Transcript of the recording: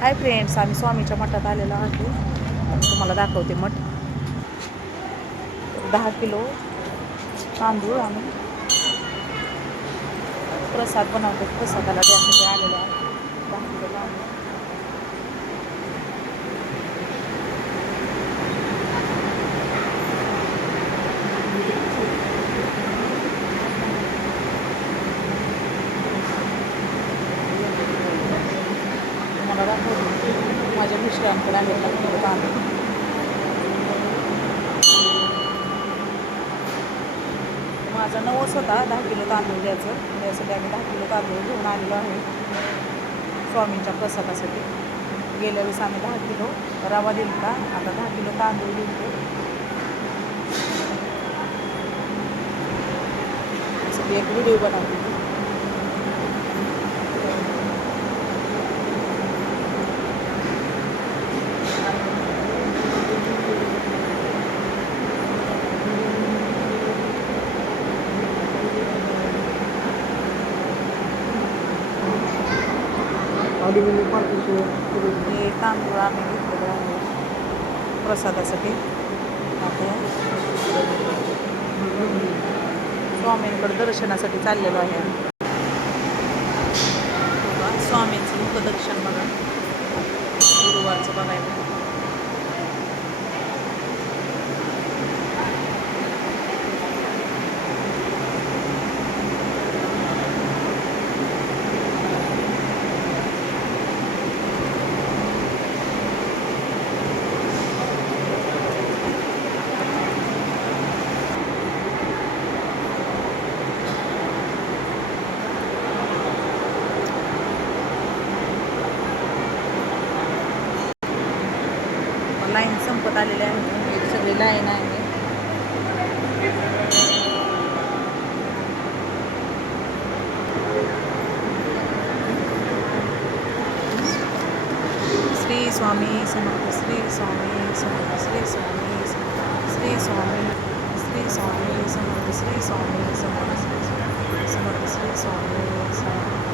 Hi friends, आम्ही स्वामीच्या मठात आलेलो आहे. तुम्हाला दाखवते मठ. 10 किलो तांदूळ आम्ही प्रसाद बनवतो. प्रसादाला द्यासाठी आलेलो आहे. 10 किलो तांदूळ. तुम्हाला दाखवते माझ्या मिस्टरांकडे आहे 10 किलो तांदूळ. माझा नवस होता 10 किलो तांदूळ द्यायचं. त्यासाठी आम्ही 10 किलो तांदूळ घेऊन आलेलो आहे स्वामींच्या प्रसादासाठी. गेल्या वेळेस आम्ही 10 किलो रवा दिला, आता 10 किलो तांदूळ दिले. त्यासाठी एक व्हिडिओ बनवते. हे तांदूळ आम्ही घेतलेले आहे प्रसादासाठी. आता स्वामींकडे दर्शनासाठी चाललेलो आहे. स्वामींचं मुखदर्शन बघा, गुरुवारचं बघायला. लाईन संपत आलेली आहे. एक सगळी लाईन आहे. श्री स्वामी समर्थ, श्री स्वामी समर्थ, श्री स्वामी समर्थ, श्री स्वामी, श्री स्वामी समर्थ, श्री स्वामी समर्थ, श्री स्वामी समर्थ, श्री स्वामी समर्थ.